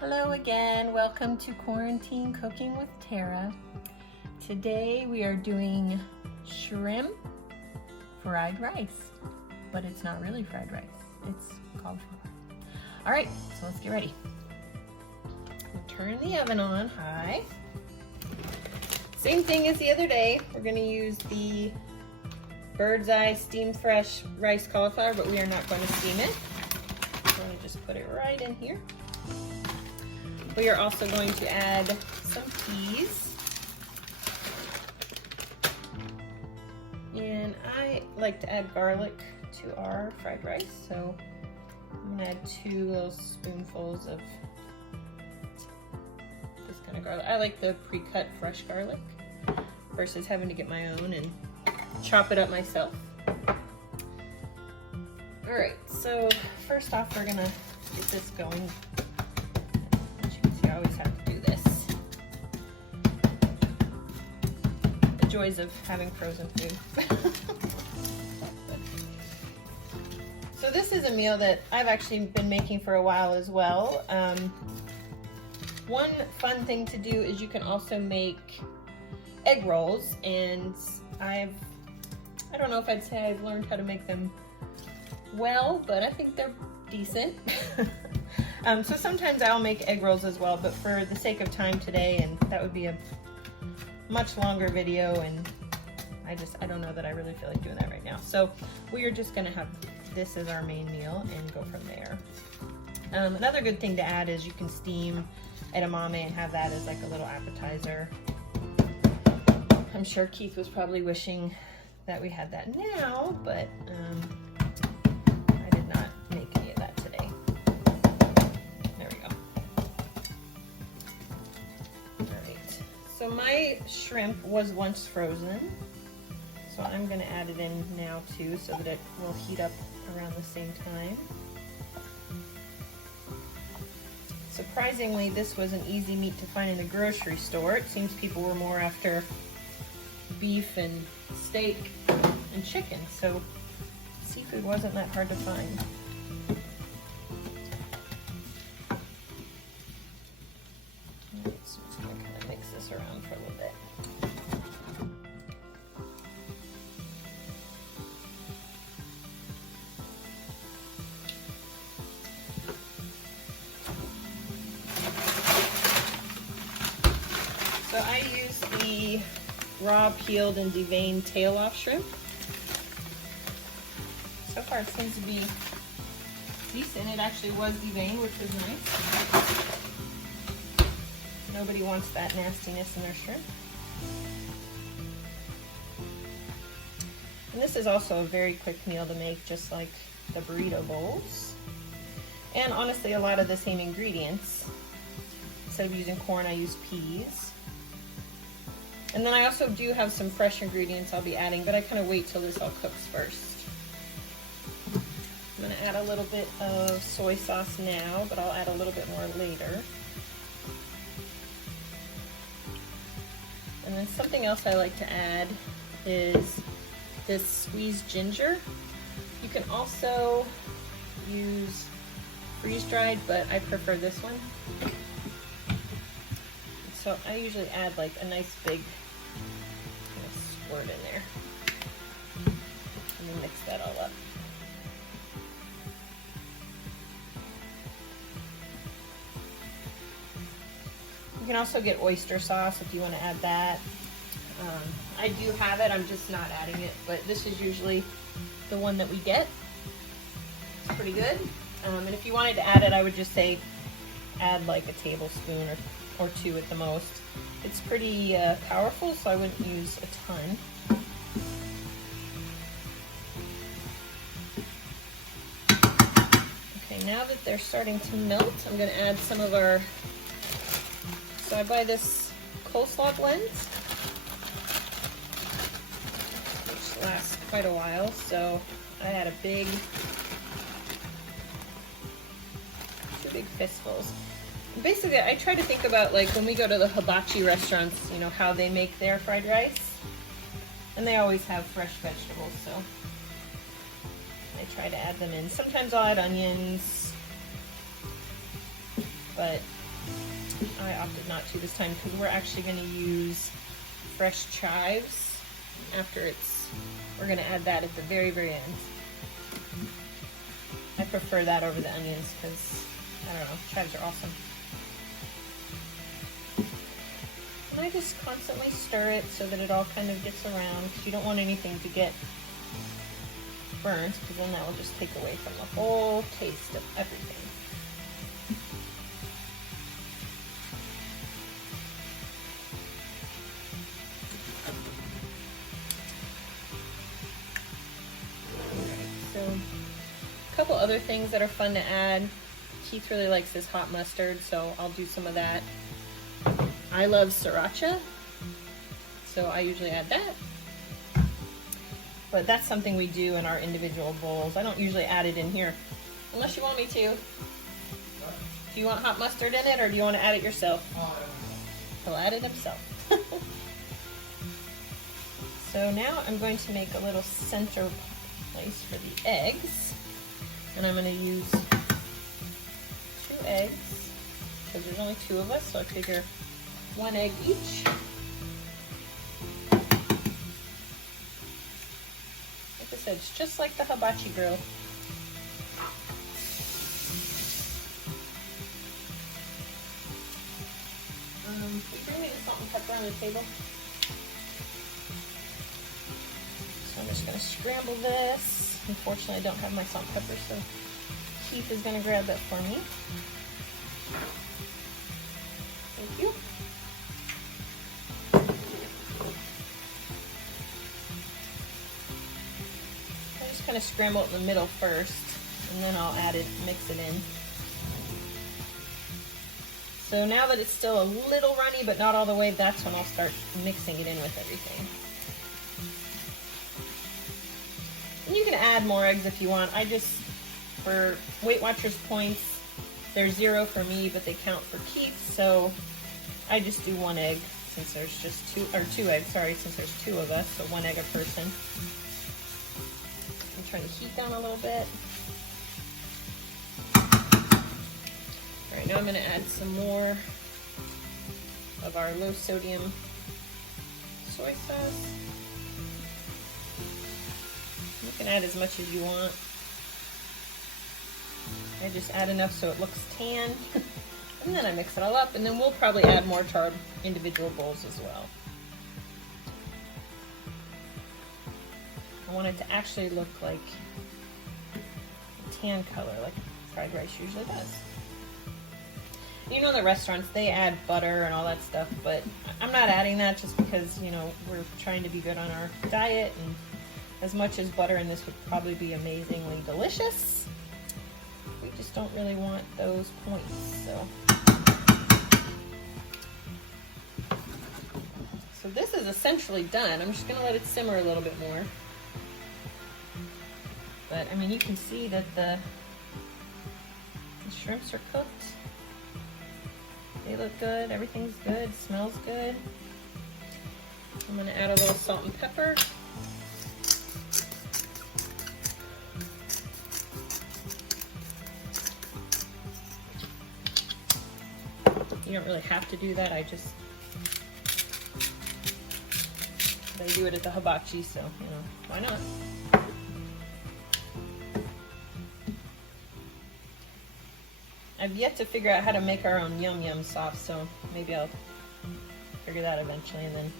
Hello again, welcome to Quarantine Cooking with Tara. Today we are doing shrimp fried rice, but it's not really fried rice, it's cauliflower. All right, so let's get ready. We'll turn the oven on high. Same thing as the other day, we're gonna use the Bird's Eye steam fresh rice cauliflower, but we are not going to steam it. So I'm gonna just put it right in here. We are also going to add some peas. And I like to add garlic to our fried rice, so I'm gonna add 2 little spoonfuls of this kind of garlic. I like the pre-cut fresh garlic versus having to get my own and chop it up myself. All right, so first off, we're gonna get this going. I always have to do this. The joys of having frozen food. So this is a meal that I've actually been making for a while as well. One fun thing to do is you can also make egg rolls, and I don't know if I'd say I've learned how to make them well, but I think they're decent. So sometimes I'll make egg rolls as well, but for the sake of time today, and that would be a much longer video, and I don't know that I really feel like doing that right now. So we are just gonna have this as our main meal and go from there. Another good thing to add is you can steam edamame and have that as like a little appetizer. I'm sure Keith was probably wishing that we had that now, but I did not make any of that today. There we go. All right, so my shrimp was once frozen, so I'm gonna add it in now too so that it will heat up around the same time. Surprisingly, this was an easy meat to find in the grocery store. It seems people were more after beef and steak and chicken, so seafood wasn't that hard to find. Alright, so I'm just gonna kind of mix this around for a little bit. So I use the raw, peeled, and deveined tail off shrimp. So far it seems to be decent. It actually was deveined, which was nice. Nobody wants that nastiness in their shrimp. And this is also a very quick meal to make, just like the burrito bowls. And honestly, a lot of the same ingredients. Instead of using corn, I use peas. And then I also do have some fresh ingredients I'll be adding, but I kind of wait till this all cooks first. I'm gonna add a little bit of soy sauce now, but I'll add a little bit more later. And then something else I like to add is this squeezed ginger. You can also use freeze-dried, but I prefer this one. So I usually add like a nice big squirt in there. And then mix that all up. You can also get oyster sauce if you want to add that. I do have it, I'm just not adding it, but this is usually the one that we get. It's pretty good. And if you wanted to add it, I would just say add like a tablespoon or 2 at the most. It's pretty powerful, so I wouldn't use a ton. Okay, now that they're starting to melt, I'm gonna add some of our, so I buy this coleslaw blend, which lasts quite a while, so I had a big, 2 big fistfuls. Basically, I try to think about like when we go to the hibachi restaurants, you know, how they make their fried rice. And they always have fresh vegetables, so I try to add them in. Sometimes I'll add onions, but I opted not to this time because we're actually going to use fresh chives after we're going to add that at the very, very end. I prefer that over the onions because, I don't know, chives are awesome. And I just constantly stir it so that it all kind of gets around, because you don't want anything to get burnt, because then that will just take away from the whole taste of everything. So, a couple other things that are fun to add. Keith really likes this hot mustard, so I'll do some of that. I love Sriracha, so I usually add that. But that's something we do in our individual bowls. I don't usually add it in here, unless you want me to. Do you want hot mustard in it, or do you want to add it yourself? He'll add it himself. So now I'm going to make a little center place for the eggs. And I'm going to use 2 eggs, because there's only 2 of us, so I figure 1 egg each. Like I said, it's just like the hibachi grill. Will you bring me the salt and pepper on the table? So I'm just going to scramble this. Unfortunately, I don't have my salt and pepper, so Keith is going to grab that for me. Thank you. I just kind of scramble it in the middle first, and then I'll add it, mix it in. So now that it's still a little runny, but not all the way, that's when I'll start mixing it in with everything. And you can add more eggs if you want. I just, for Weight Watchers points, they're 0 for me, but they count for Keith, so I just do 1 egg since there's just 2 eggs, sorry, since there's 2 of us, so 1 egg a person. I'm trying to heat down a little bit. All right, now I'm going to add some more of our low sodium soy sauce. You can add as much as you want. I just add enough so it looks tan, and then I mix it all up, and then we'll probably add more to our individual bowls as well. I want it to actually look like a tan color, like fried rice usually does. You know, the restaurants, they add butter and all that stuff, but I'm not adding that just because, you know, we're trying to be good on our diet, and as much as butter in this would probably be amazingly delicious, we just don't really want those points, so. So this is essentially done. I'm just gonna let it simmer a little bit more. But, I mean, you can see that the shrimps are cooked. They look good, everything's good, smells good. I'm gonna add a little salt and pepper. You don't really have to do that, I do it at the hibachi, so, you know, why not? I've yet to figure out how to make our own yum yum sauce, so maybe I'll figure that eventually and then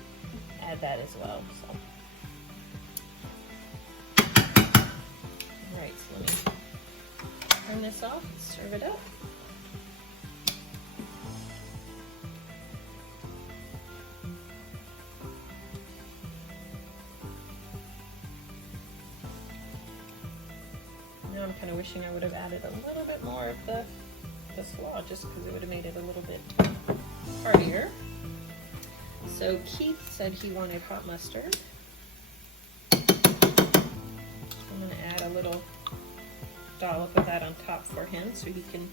add that as well. So. Alright, so let me turn this off and serve it up. Now I'm kind of wishing I would have added a little bit more of the slaw, just because it would have made it a little bit heartier. So Keith said he wanted hot mustard. I'm going to add a little dollop of that on top for him so he can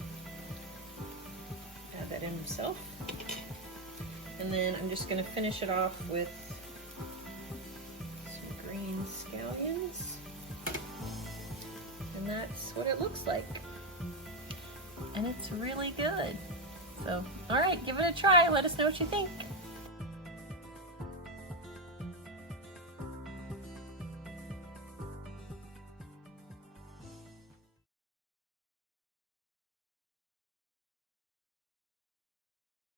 add that in himself. And then I'm just going to finish it off with some green scallions. And that's what it looks like. And it's really good. So, all right, give it a try. Let us know what you think.